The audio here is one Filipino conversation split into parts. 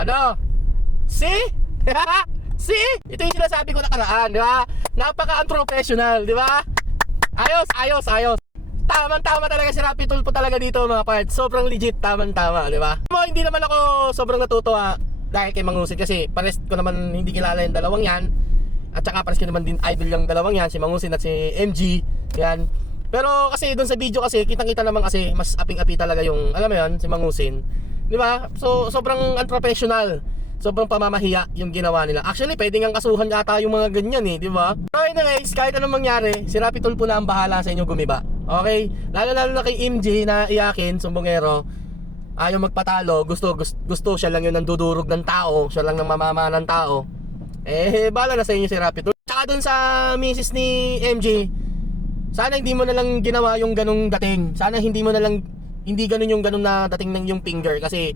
ano? See? See? Ito yung sinasabi ko nakaraan, di ba? Napaka-unprofessional, di ba? Ayos. Tama talaga si Rapi Tulfo talaga dito mga parts. Sobrang legit, tama, di ba? Hindi naman ako sobrang natutuwa dahil kay Mang Usin kasi pares ko naman hindi kilala yung dalawang yan. At saka pares ko naman din idol yung dalawang yan, si Mang Usin at si MG. Yan. Pero kasi doon sa video kasi, kitang-kita naman kasi mas aping-api talaga yung, alam mo yun, si Mang Usin. Di ba? So, sobrang unprofessional. Sobrang pamamahiya yung ginawa nila. Actually, pwede ngang kasuhan yata yung mga ganyan eh, di ba? So anyways, kahit anong mangyari, si Rapi Tulfo na ang bahala sa inyo gumiba. Okay? Lalo na kay MJ na iyakin, sumbongero. Ayaw magpatalo, gusto siya lang yun ang dudurog ng tao, siya lang ng mamama ng tao. Bahala na sa inyo si Rapi Tulfo. Tsaka dun sa misis ni MJ, sana hindi mo na lang ginawa yung ganung dating. Sana hindi mo na lang, hindi ganun yung ganun na dating ng yung finger. Kasi,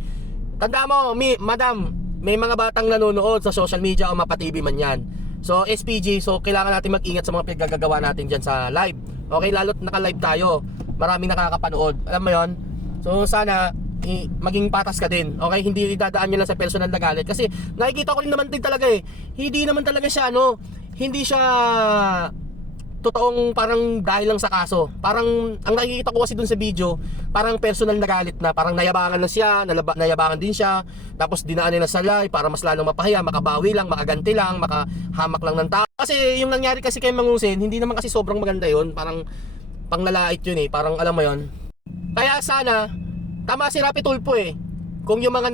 tanda mo, madam, may mga batang nanonood sa social media o mapa-TV man yan. So SPG, so kailangan natin mag-ingat sa mga pinagagawa natin dyan sa live. Okay, lalo't naka-live tayo, maraming nakakapanood, alam mo yon. So sana maging patas ka din. Okay, hindi dadaan nyo lang sa personal na galit. Kasi nakikita ko rin naman din talaga hindi naman talaga siya hindi siya totoong parang dahil lang sa kaso. Parang ang nakikita ko kasi dun sa video, parang personal na galit na, parang nayabangan na siya, nayabangan din siya, tapos dinaan nila sa live para mas lalong mapahiya, makabawi lang, makaganti lang, makahamak lang ng tao. Kasi yung nangyari kasi kay Mang Usin, hindi naman kasi sobrang maganda yun, parang panglalait yun parang alam mo yun. Kaya sana, tama si Rapi Tulfo kung yung mga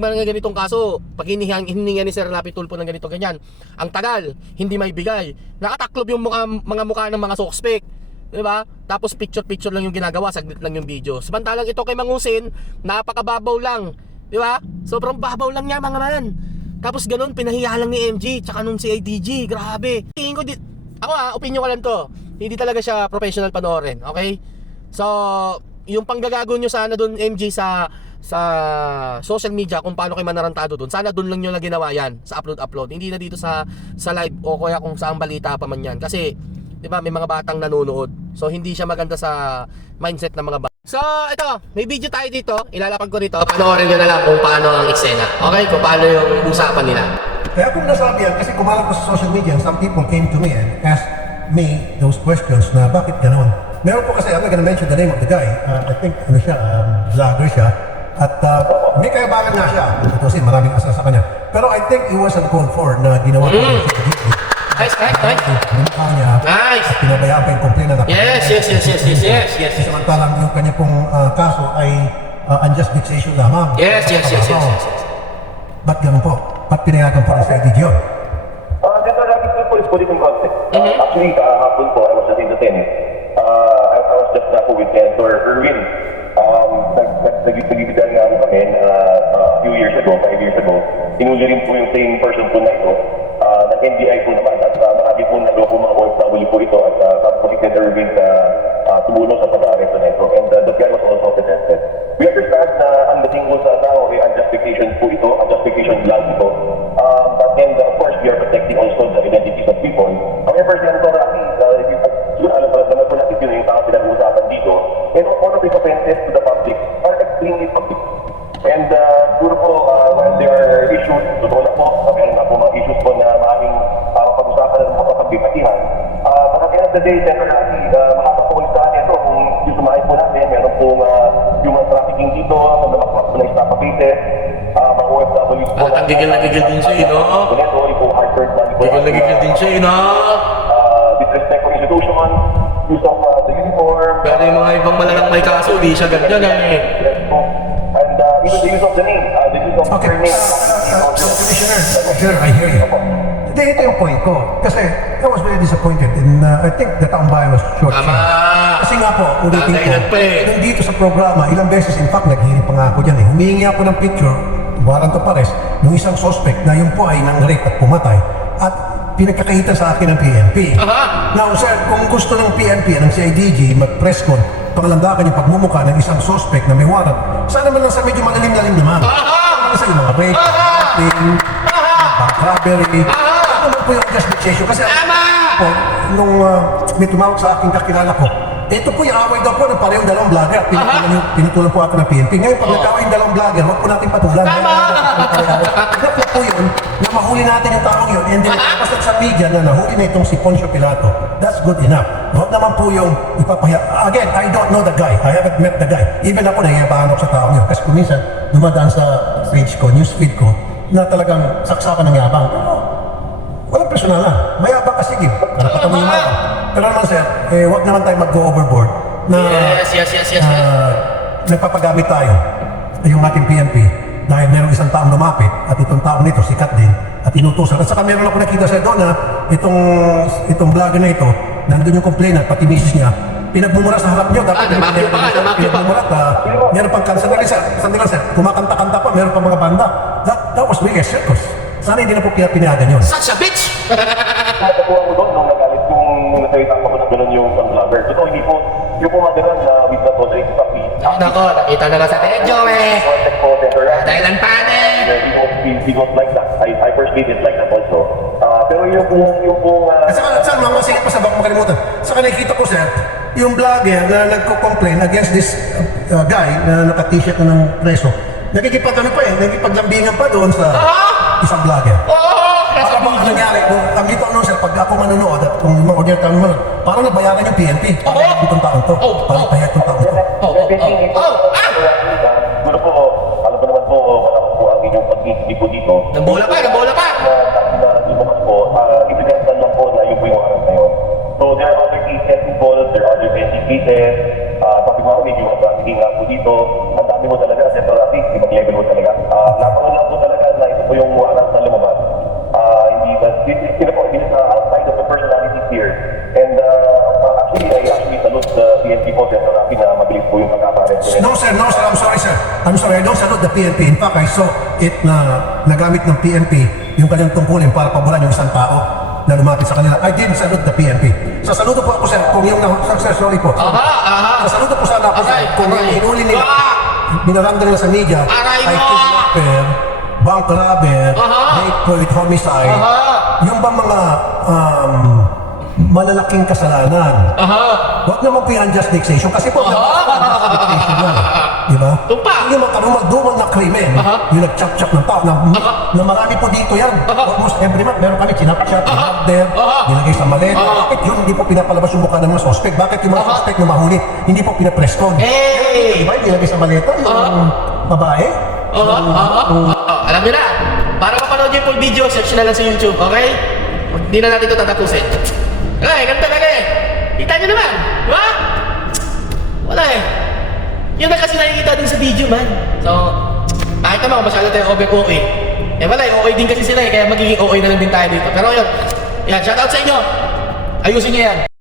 ganitong kaso, pag hiningan ni Sir Rapi Tulfo ng ganito ganyan, ang tagal, hindi may bigay, nakataklob yung mga mukha ng mga suspect, di ba? Tapos picture lang yung ginagawa, saglit lang yung video. Samantalang ito kay Mang Usin, napakababaw lang, di ba? Sobrang babaw lang niya mga man. Tapos ganun, pinahiya lang ni MG, tsaka nung si ADG, grabe. Tingin ko, ako opinion ko lang to, hindi talaga siya professional panoorin, okay? So, yung panggagago nyo sana dun MG sa social media kung paano kayo manarantado doon. Sana doon lang nyo na ginawa yan sa upload. Hindi na dito sa live o kaya kung saang balita pa man yan. Kasi, di ba, may mga batang nanonood. So, hindi siya maganda sa mindset ng mga bata. So, ito, may video tayo dito. Ilalapag ko rito. Panoorin nyo na lang kung paano ang eksena. Okay? Kung paano yung usapan nila. Kaya kung nasabi yan, kasi kumalat ko sa social media, some people came to me and asked me those questions na bakit ganoon. Meron po kasi, I'm not gonna mention the name of the guy. I think, vlogger siya. At may kayabangan nga siya. Ito kasi maraming asa sa kanya. Pero I think it was uncalled for na ginawa ko siya sa video. Nice. Binukha niya. Nice. At pinabayaan pa yung complaint na Yes. Samantalang yung kanya pong kaso ay unjust vexation lamang. Yes. Ba't ganun po? Ba't pinayagan po rin sa EDG yun? Dito natin po is putting in context. Actually, kahapon po, I was at the 10. I was just with Senator Erwin. Nag-ibigay nga kami na a few years ago, 5 years ago, inuli rin po yung same person po na ito, ng NBI po naman, at marami po naloko mga OFW po ito, at tapos si Senator Erwin tumulong sa pag-aaresto na ito, and the guy was also arrested. We understand na ang dating po sa tao ay unjustification po ito, unjustification lang ito, and of course, we are protecting also the identities of people. However, Senator Rocky, alam pala naman po natin yun yung tao pinag-uusapan dito, and all of these offenses to the public are extremely public. And siguro po, when there are issues, totoo na po, meron na po mga issues po na maraming pag-usapan ng mga pagbibatihan. But at the end of the day, Senator Rocky, makakapaulit sa akin ito, kung yung sumahin po natin, meron po human trafficking dito, namakmak po na stop cases, mga OFWs po. Gigil na gigil din siya, no? Gigil na gigil din siya, no? Disrespect for institution, use of the uniform. Pero yung mga ibang malalang may kaso, di siya ganyan And even the use of the name, the use of her name. Commissioner, sure, I hear you. Hindi, ito yung point ko. Kasi I was very disappointed and I think the taong bayan was short. Kasi nga po, ulitin ko, nung dito sa programa, ilang beses, in fact, naghihiring pa nga ako dyan Humihingi ako ng picture, warrant of arrest, nung isang suspect na yun po ay nang-rape at pumatay. At pinagkakita sa akin ng PNP. Now, sir, kung gusto ng PNP, ng CIDG, mag-press con, pangalandakan yung pagmumukha ng isang suspect na may warrant, sana man lang sa medyo malalim-lalim naman. Sana sa yung mga rape, bank robbery, ano naman po yung justification? Kasi po, nung may tumawag sa aking kakilala ko, ito po yung away daw po ng parehong dalawang vlogger. Pinutulan po ako ng PNP. Ngayon, pag nag-away yung dalawang vlogger, huwag po natin patulan. Tama! Dapat po yun, na mahuli natin yung taong yun. And then, basta sa media na nahuli na itong si Poncio Pilato. That's good enough. Huwag naman po yung ipapahiya. Again, I don't know the guy. I haven't met the guy. Even ako nahihabahan ako sa taong yun. Kasi kung minsan, dumadaan sa page ko, news feed ko, na talagang saksakan ng yabang. Pero, walang personalan. Mayabang ka, sige. Karapatan mo yung mayabang. Pero naman sir, huwag naman tayo mag-go overboard na Yes. nagpapagamit tayo yung ating PNP dahil merong isang taong lumapit at itong taong nito, sikat din, at inutusan. At saka meron ako nakita sa doon na itong vlogger na ito, nandun yung complainant, pati misis niya, pinagmumura sa harap niyo. namakyo pa. Pinagmumura at meron pang sandali sir, kumakanta-kanta pa, meron pang mga banda. That was really a circus. Sana hindi na po pinayagan yun. Such a bitch! Natakuha ko doon nung nagalit yung nasalita ko na gano'n yung vlogger. Totoo, hindi po, yung pumadala na with the Rodrigo Papi. Nako, nakita na lang sa Tejo eh. Dahil ang panig! We don't like that. I personally didn't like that also. Pero yung At saka, mga sige pa sa baka makalimutan. Saka nakikita ko sir, yung vlogger na nagko-complain against this guy na naka-t-shirt na ng preso, nakikipag-ano pa nakikipaglambingan pa doon sa isang vlogger. Para bang nangyari, ang dito ano sir, pag ako manonood at kung yung mga ordinary tao manonood, parang nabayaran yung PNP. Parang itong taong to. Parang payat yung taong to. Siguro po, alam ko naman po, wala ko po ang inyong pag-ibig ko dito. Nabola pa! Na lumakas po, ibigantan lang po na yung buwangan na yun. So there are other cases involved, there are other pending cases. Sabi ko ako, medyo matrafficking nga po dito. Ang dami mo talaga, Central Traffic, ibang-level mo talaga. Napanood lang po talaga na ito po yung warrant na lumabas. Sila po, hindi na outside of the personalities here. And actually, I actually salute the PNP po, Central Traffic, na mabilis po yung pagkakaret. No sir, I'm sorry sir. I'm sorry, I don't salute the PNP. In fact, I saw it na nagamit ng PNP yung kanyang tungkulin para paboran yung isang tao na lumapit sa kanila. I didn't salute the PNP. Sa saludo po ako sir, kung yung sorry po. Sa saludo po sana ako sir, kung yung hinuli nila, binaranda nila sa media, Aray ay mo! kidnapper, bank robber, rape with homicide, yung ba mga malalaking kasalanan. Huwag naman po yung unjust vexation kasi po unjust vexation yan. Di ba? Tumpa! Yung mga karumal-dumal na krimen, yung nag-chop-chop ng tao, na marami po dito yan. Almost every month, meron kami chinap-chop, murder, nilagay sa maleta. Bakit yun hindi po pinapalabas yung mukha ng mga suspect? Bakit yung mga suspect na mahuli, hindi po pinapress con? Hey! Di ba? Nilagay sa maleta yung babae? Alam nyo na, para mapanood yung full video, search na lang sa YouTube, okay? Hindi na natin ito tatapusin. Ganun talaga eh. Kita nyo naman, di ba? Wala eh. Yun na kasi nakikita din sa video, man. So, kahit naman kung masyado tayo over-OA. Wala eh, OA din kasi sila eh, kaya magiging OA na lang din tayo dito. Pero yun, shoutout sa inyo. Ayusin nyo yan.